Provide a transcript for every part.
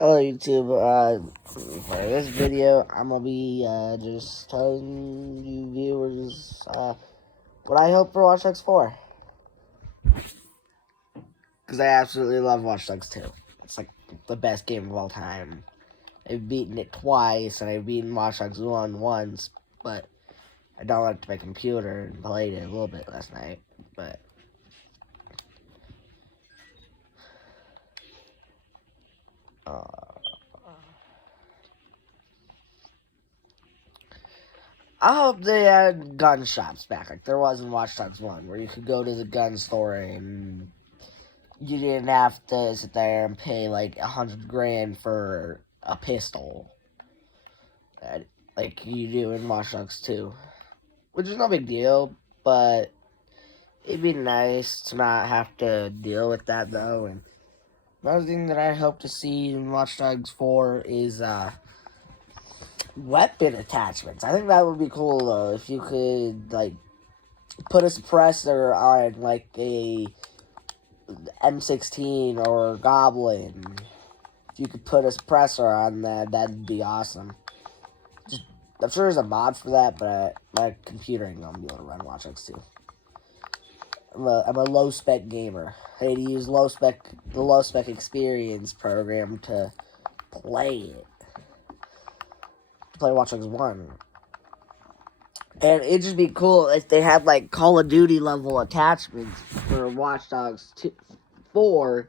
Hello YouTube, for this video, I'm gonna be, just telling you viewers, what I hope for Watch Dogs 4. Because I absolutely love Watch Dogs 2. It's like the best game of all time. I've beaten it twice, and I've beaten Watch Dogs 1 once, but I downloaded it to my computer and played it a little bit last night, but I hope they had gun shops back, like there was in Watch Dogs 1, where you could go to the gun store and you didn't have to sit there and pay like $100,000 for a pistol, like you do in Watch Dogs 2, which is no big deal. But it'd be nice to not have to deal with that though. And another thing that I hope to see in Watch Dogs 4 is weapon attachments. I think that would be cool though if you could like put a suppressor on like a M16 or Goblin. If you could put a suppressor on that, that'd be awesome. I'm sure there's a mod for that, but my computer ain't gonna be able to run Watch Dogs 2. I'm a low spec gamer. I need to use the low spec experience program to play it. To play Watch Dogs 1. And it'd just be cool if they had like Call of Duty level attachments for Watch Dogs 4.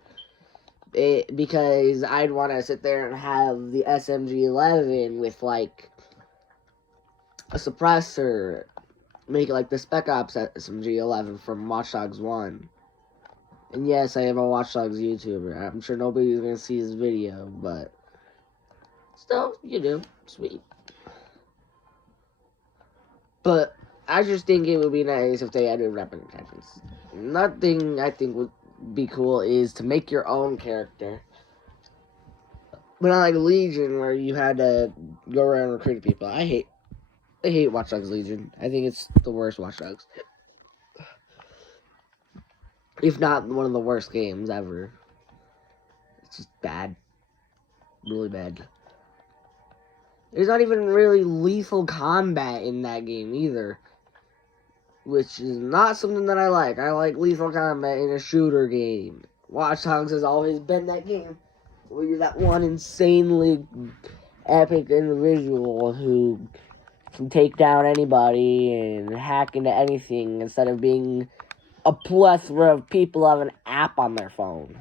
Because I'd want to sit there and have the SMG-11 with like a suppressor, make it like the Spec Ops SMG-11 from Watch Dogs 1. And yes, I am a Watch Dogs YouTuber. I'm sure nobody's going to see this video, but still, you do. Sweet. But I just think it would be nice if they added weapon attachments. Another thing I think would be cool is to make your own character. But not like Legion, where you had to go around recruiting people. I hate Watch Dogs Legion. I think it's the worst Watch Dogs. If not one of the worst games ever. It's just bad. Really bad. There's not even really lethal combat in that game either. Which is not something that I like. I like lethal combat in a shooter game. Watch Dogs has always been that game where you're that one insanely epic individual who can take down anybody and hack into anything instead of being a plethora of people have an app on their phone.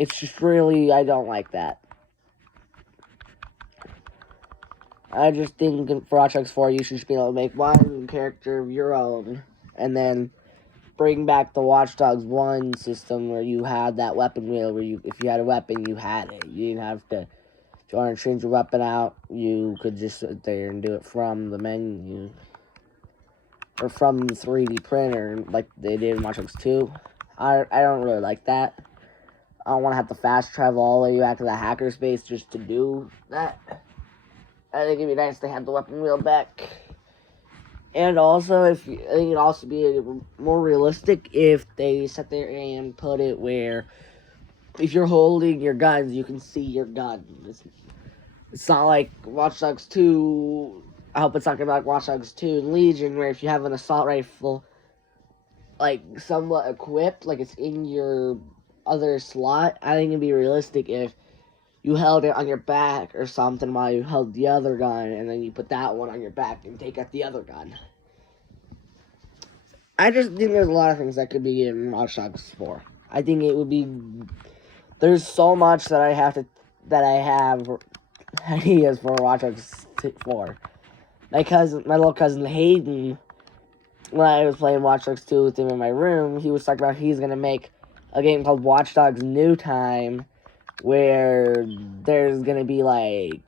It's just really, I don't like that. I just think for Watch Dogs 4, you should just be able to make one character of your own, and then bring back the Watch Dogs 1 system where you had that weapon wheel where if you had a weapon, you had it. You didn't have to, if you want to change your weapon out, you could just sit there and do it from the menu. Or from the 3D printer, like they did in Watch Dogs 2. I don't really like that. I don't want to have to fast travel all the way back to the hackerspace just to do that. I think it'd be nice to have the weapon wheel back. And also, I think it'd also be more realistic if they sit there and put it where if you're holding your guns, you can see your gun. It's not like Watch Dogs 2. I hope it's not like Watch Dogs 2 and Legion, where if you have an assault rifle, like, somewhat equipped, like it's in your other slot, I think it'd be realistic if you held it on your back or something while you held the other gun, and then you put that one on your back and take out the other gun. I just think there's a lot of things that could be in Watch Dogs 4. I think it would be... There's so much that I have ideas for Watch Dogs 4. My little cousin Hayden, when I was playing Watch Dogs 2 with him in my room, he was talking about he's going to make a game called Watch Dogs New Time, where there's going to be, like,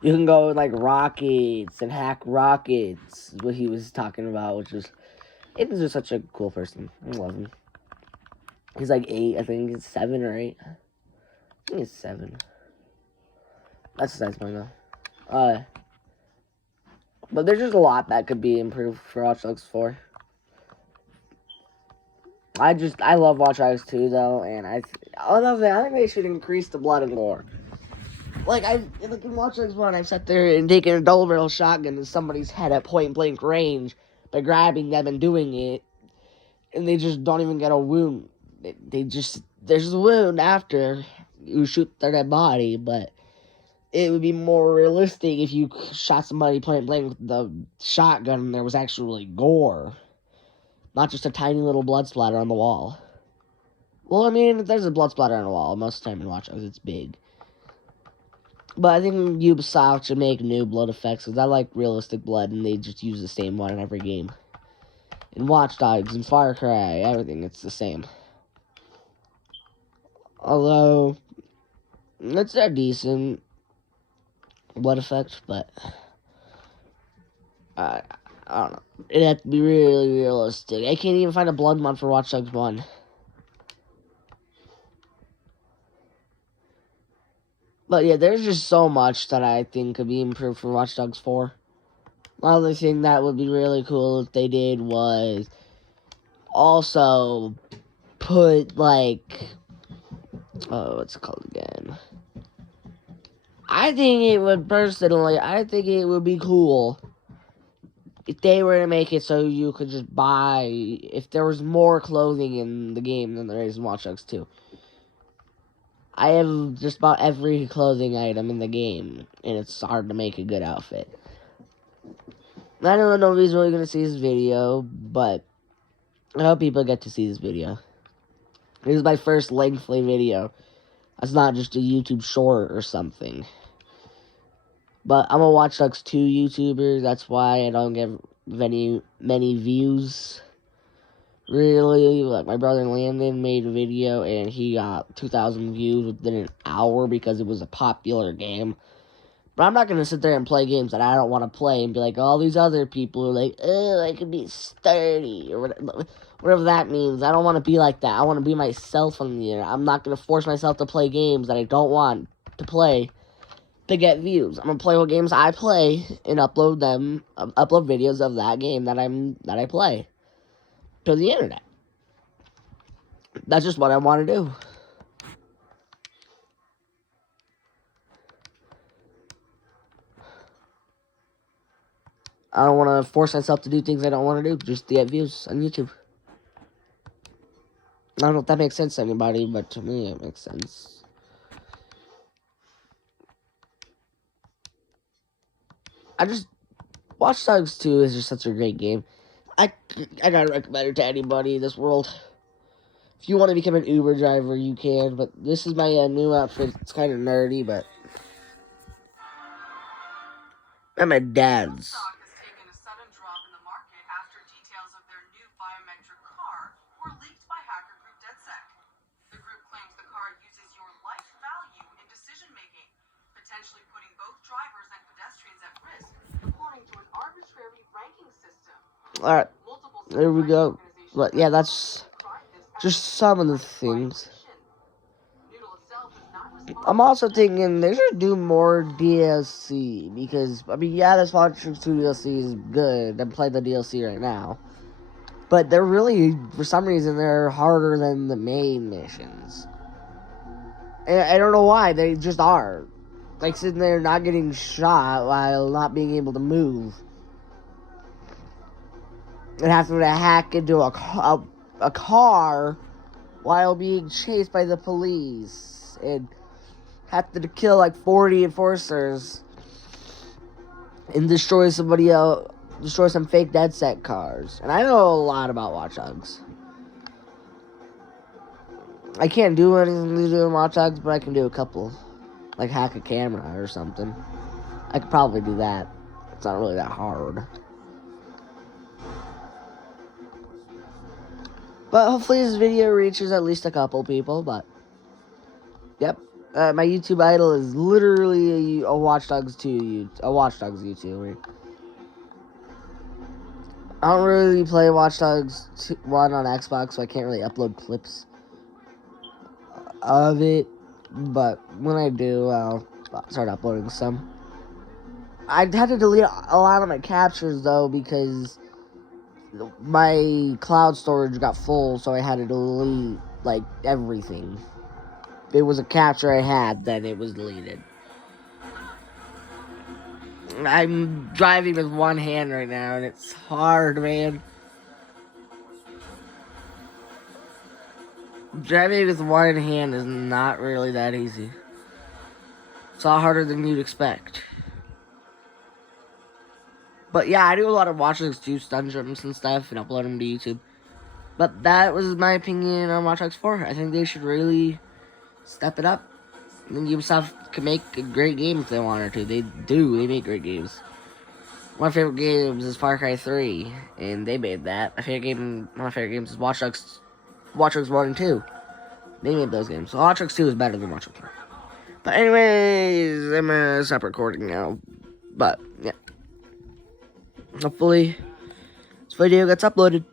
you can go with, like, rockets and hack rockets, what he was talking about, which is, Hayden's just such a cool person. I love him. He's, like, 8, I think he's 7 or 8. I think he's 7. That's besides point, though. But there's just a lot that could be improved for Watch Dogs 4. I love Watch Dogs 2 though, and another thing, I think they should increase the blood and gore. Like in Watch Dogs 1, I've sat there and taken a double barrel shotgun to somebody's head at point blank range by grabbing them and doing it, and they just don't even get a wound. There's a wound after you shoot their dead body, but it would be more realistic if you shot somebody point blank with the shotgun and there was actually gore, not just a tiny little blood splatter on the wall. Well, I mean, if there's a blood splatter on the wall, most of the time in Watch Dogs it's big. But I think Ubisoft should make new blood effects, because I like realistic blood, and they just use the same one in every game. In Watch Dogs, in Far Cry, everything, it's the same. Although, it's a decent blood effect, but I don't know. It'd have to be really realistic. I can't even find a blood mod for Watch Dogs 1. But yeah, there's just so much that I think could be improved for Watch Dogs 4. Another thing that would be really cool if they did was also put, like, what's it called again? I think it would be cool if they were to make it so you could just buy, if there was more clothing in the game than there is in Watch Dogs 2. I have just about every clothing item in the game, and it's hard to make a good outfit. I don't know if nobody's really going to see this video, but I hope people get to see this video. This is my first lengthy video. That's not just a YouTube short or something. But I'm a Watch Dogs 2 YouTuber, that's why I don't get many views. Really, like my brother Landon made a video and he got 2,000 views within an hour because it was a popular game. But I'm not going to sit there and play games that I don't want to play and be like, all these other people are like, oh, I could be sturdy, or whatever that means. I don't want to be like that. I want to be myself on the internet. I'm not going to force myself to play games that I don't want to play to get views. I'm going to play what games I play and upload videos of that game that I play to the internet. That's just what I want to do. I don't want to force myself to do things I don't want to do just to get views on YouTube. I don't know if that makes sense to anybody, but to me it makes sense. Watch Dogs 2 is just such a great game. I gotta recommend it to anybody in this world. If you want to become an Uber driver, you can, but this is my new outfit. It's kind of nerdy, but and my dad's. Potentially putting both drivers and pedestrians at risk, according to an arbitrary ranking system. Alright, there we go. But yeah, that's just some of the things. I'm also thinking they should do more DLC, because, I mean, yeah, this Watch Dogs 2 DLC is good. I'm playing the DLC right now. But they're really, for some reason, they're harder than the main missions. And I don't know why, they just are. Like, sitting there not getting shot while not being able to move. And having to hack into a car while being chased by the police. And have to kill like 40 enforcers. And destroy some fake dead set cars. And I know a lot about Watch Dogs. I can't do anything to do in Watch Dogs, but I can do a couple. Like hack a camera or something. I could probably do that. It's not really that hard. But hopefully this video reaches at least a couple people, but yep. My YouTube idol is literally a Watch Dogs YouTuber. I don't really play Watch Dogs 1 on Xbox, so I can't really upload clips of it. But when I do, I'll start uploading some. I had to delete a lot of my captures, though, because my cloud storage got full, so I had to delete, like, everything. If it was a capture I had, then it was deleted. I'm driving with one hand right now, and it's hard, man. Driving with one hand is not really that easy. It's a lot harder than you'd expect. But yeah, I do a lot of watch Dogs 2 stun jumps and stuff and upload them to YouTube. But that was my opinion on Watch Dogs 4. I think they should really step it up. And Ubisoft can make a great game if they wanted to. They do. They make great games. One of my favorite games is Far Cry 3, and they made that. One of my favorite games is Watch Dogs 1 and 2. They made those games. So Watch Dogs 2 is better than Watch Dogs 4. But anyways, I'm going to stop recording now. But, yeah. Hopefully, this video gets uploaded.